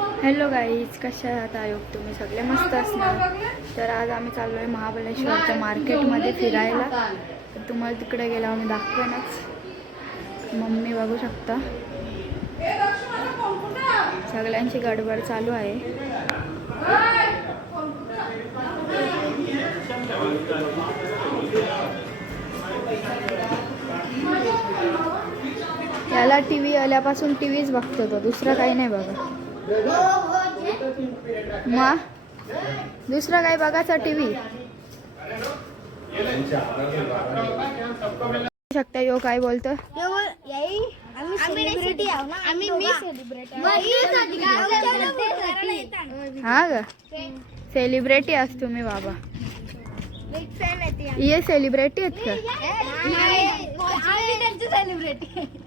Hello guys, कशा आहात? आयोग तुम्ही सगळे मस्त असणार. तर आज आम्ही चाललो आहे महाबळेश्वरच्या मार्केटमध्ये फिरायला. तर तुम्हाला तिकडे गेल्यावर मी दाखवेनच. मम्मी बघू शकता, सगळ्यांची गडबड चालू आहे. याला टीव्ही आल्यापासून टीव्हीच बघतो तो, दुसरं काही नाही बघा. मा दुसरं काय बघायचा टीव्ही शकता. यो काय बोलतो? हा ग, सेलिब्रिटी असतो मी बाबा. ये सेलिब्रिटी आहेत का?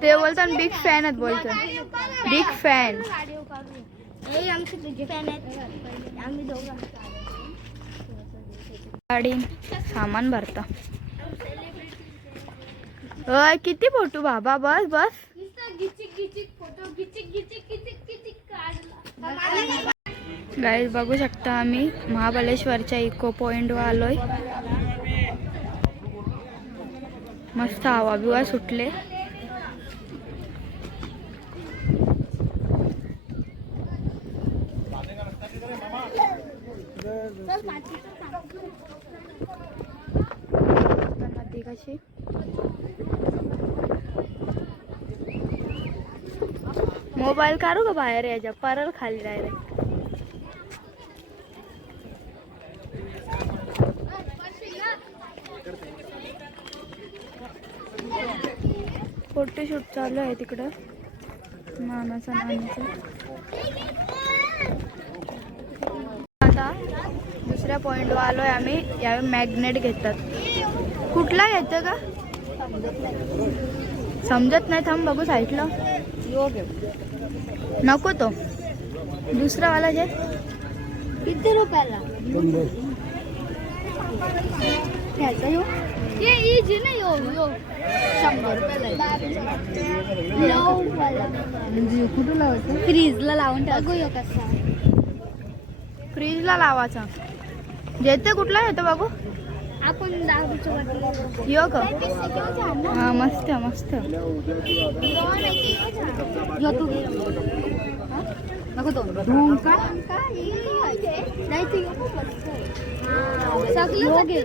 ते बोलतात बिग फॅन आहेत, बोलतात बिग फॅन. गाडी सामान भरता. किती फोटो बाबा, बस बस. गाईज बघू शकता, आम्ही महाबळेश्वरच्या इको पॉइंटवर आलोय. मस्त हवा बिवा सुटले. नदी कशी मोबाईल काढू का बाहेर? याच्या परल खाली डायरेक्ट. फोटोशूट चालू आहे तिकडं नानाचा नानीचं. आता दुसऱ्या पॉइंटवर आलोय आम्ही. यावेळी मॅग्नेट घेतात. कुठला घेतं का समजत नाही. थांब बघू साईडला. नको तो दुसरा वाला जे. किती रुपयाला घ्यायचा? यो ये इजी ना, यो 100 रुपयाला. म्हणजे कुठं लावायचं? फ्रीजला लावून टाकू. यो कसा फ्रीजला लावायचा? जेते कुठला येतो बघू आपण? 10 रुपये यो का? हा मस्त मस्त. नको तो धूम का नाही ते सगळं घे.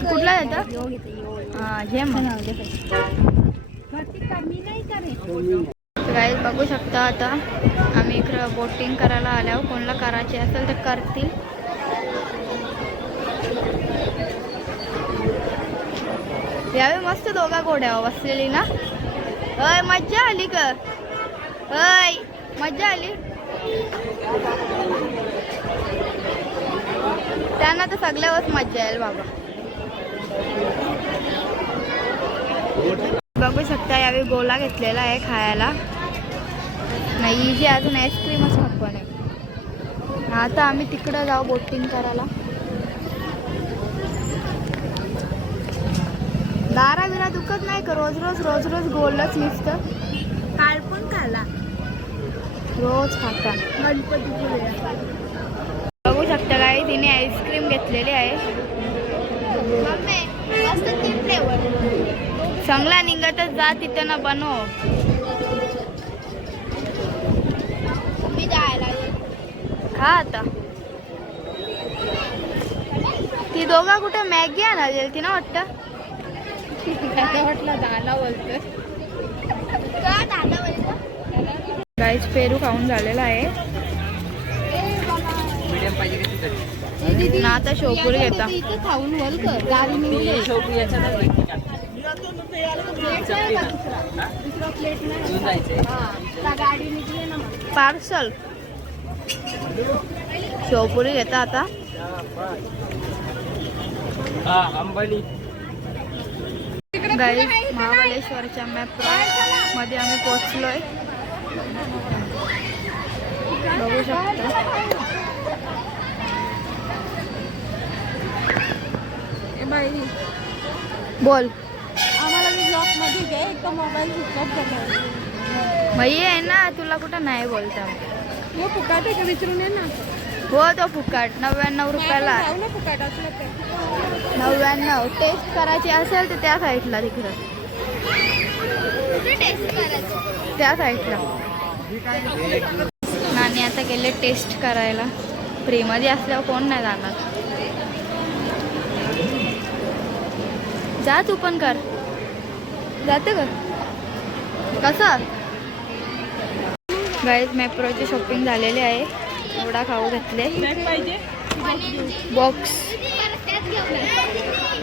कुठला येतं? हा घे मग. गाईज बघू शकता, आता आम्ही इकडं बोटिंग करायला आल्यावर कोणाला करायची असेल तर करतील. यावेळी मस्त दोघा घोड्यावर बसलेली ना. अय मज्जा आली का? अय मज्जा आली. त्यांना तर सगळ्यावरच मज्जा येईल बाबा. बघू शकता, यावेळी गोला घेतलेला आहे खायला. नाही जी अजून आईस्क्रीमच आपण आहे. आता आम्ही तिकडं जाऊ बोटिंग करायला. दारा बिरा दुखत नाही का? रोज रोज रोज रोज गोलच नुसतं. काल पण खाला, रोज खाता गणपतीपुळे. बघू शकता काय, तिने आईस्क्रीम घेतलेली आहे. चांगला निघतच जा तिथं ना बनव. खा आता. ती दोघा कुठे मॅगी आणा गेली ना वाटतं. गाईस पेरू खाऊन झालेला आहे ना. आता शोपुरी घेता. पार्सल शोपुरी घेता आता. गाईस महाबळेश्वरच्या मॅप मध्ये आम्ही पोहोचलोय. बघू शकता. बोल. आम्हाला मी ब्लॉक मध्ये घे, एक मोबाईल स्विच ऑफ झाला. मई आहे ना, तुला कुठं नाही बोलता. हो फुकाट आहे का विचारून ये ना. हो तो फुकाट 99 रुपयाला. जाऊ ना फुकाट असलं तर. 99. टेस्ट करायची असेल तर त्या साईडला तिकडं. त्या साईडला. नानी आता गेले टेस्ट करायला. फ्रीमध्ये असल्यावर कोण नाही जाणार. जा तू पण कर. जाते का कसं गाईज मॅप्रोची शॉपिंग झालेली आहे. एवढा खाऊ घेतले. बॉक्स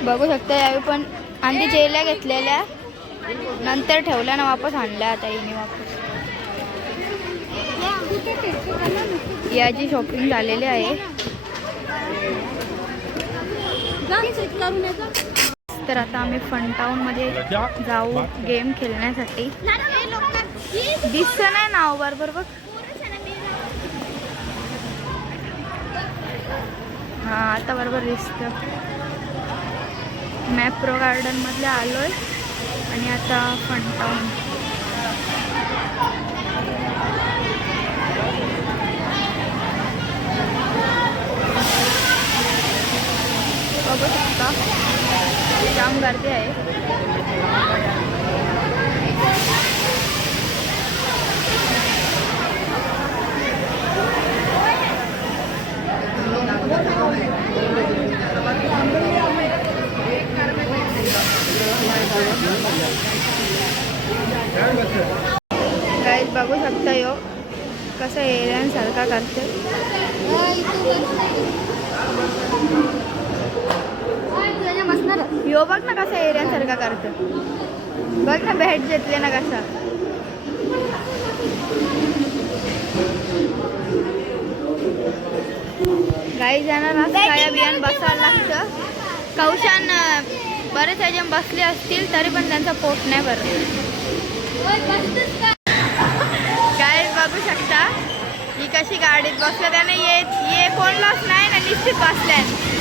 बघू शकता. यावेळी पण आधी जेल्या घेतलेल्या नंतर ठेवल्या ना वापस आणल्या. आता येणे वापस याची शॉपिंग झालेली आहे. तर आता आम्ही फनटाऊनमध्ये जाऊ गेम खेळण्यासाठी. दिसतं नाही नाव बरोबर बघ. हां आता बरोबर दिसतं. मॅप्रो गार्डनमधले आलो आहे आणि आता फनटाऊन. बघू शकता जाम गर्दी आहे. गाईज बघू शकता यो कसं एरियांसारखा करते. यो बघ ना कसा एरियांसारखा करते. बघ ना भेट घेतले ना कसा. गाई जाणार काय बियाण बसायला लागतं. कौशान बरेच ह्याच्यात बसले असतील तरी पण त्यांचा पोट नाही भरत. काय बघू शकता ही कशी गाडीत बसलं. त्याने ये कोणलाच नाही ना निश्चित बसल्यान.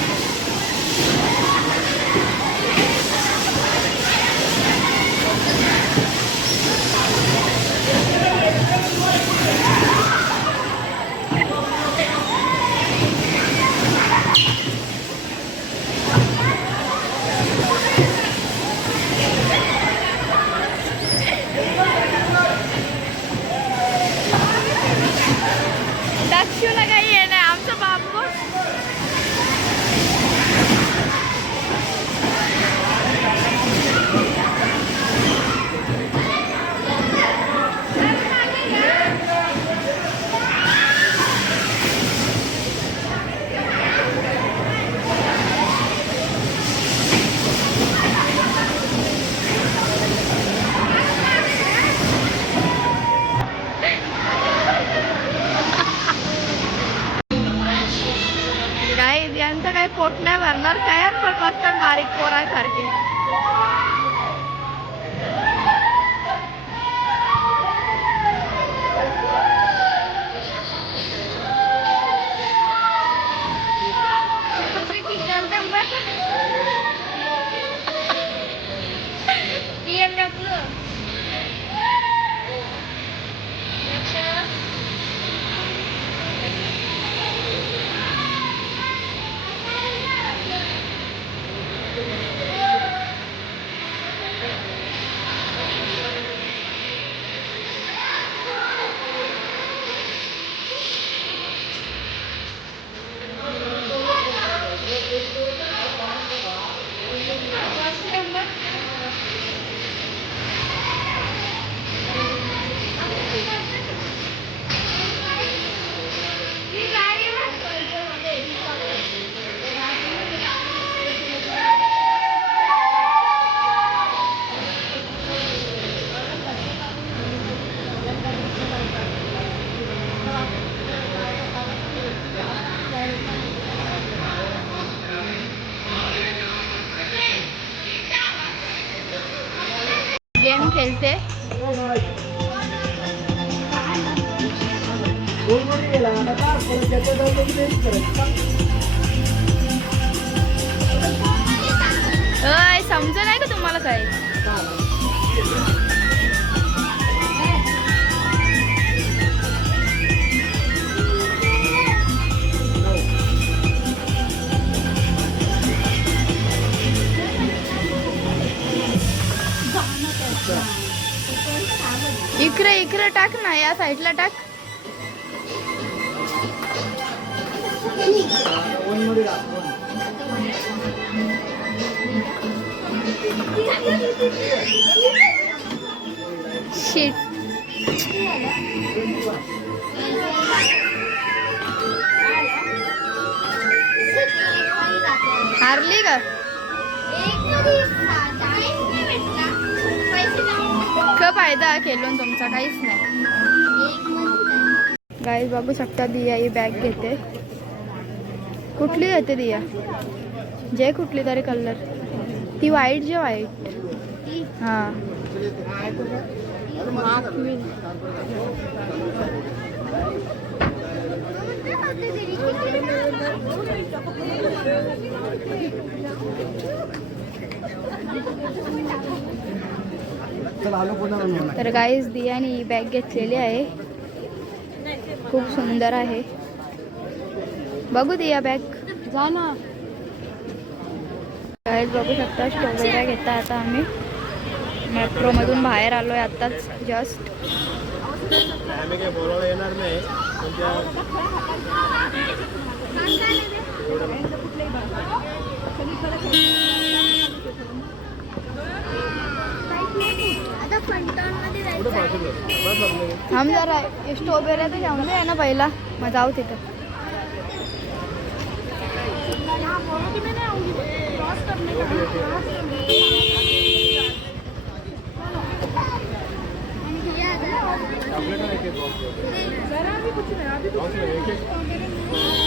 दक्षूला काही आहे नाही आमचा बाबू. यांचं काही पोट नाही भरणार. काय पण बसतात बारीक पोरासारखे. गेम खेळते. समज नाही का तुम्हाला काय. इकडे इकडे टाक ना, या साईडला टाक. शिट. हारली का? फायदा खेळून तुमचा काहीच नाही. गाईज बघू शकता, दिया ही बॅग घेते. कुठली घेते दिया? जे कुठली तरी कलर, ती व्हाईट, जे व्हाईट. हां तर गाईज दियाने ही बॅग घेतलेली आहे, खूप सुंदर आहे. बघू दिया बॅग, जा ना. गाईज बघू शकता, स्ट्रॉबेऱ्या घेता. आता आम्ही मेट्रोमधून बाहेर आलोय आत्ताच जस्ट. हम जरा स्ट्रॉबेऱ्या तर घेऊन दे ना पहिला, मग जाऊ तिथं. जरा भी कुछ नहीं, अभी कुछ नहीं.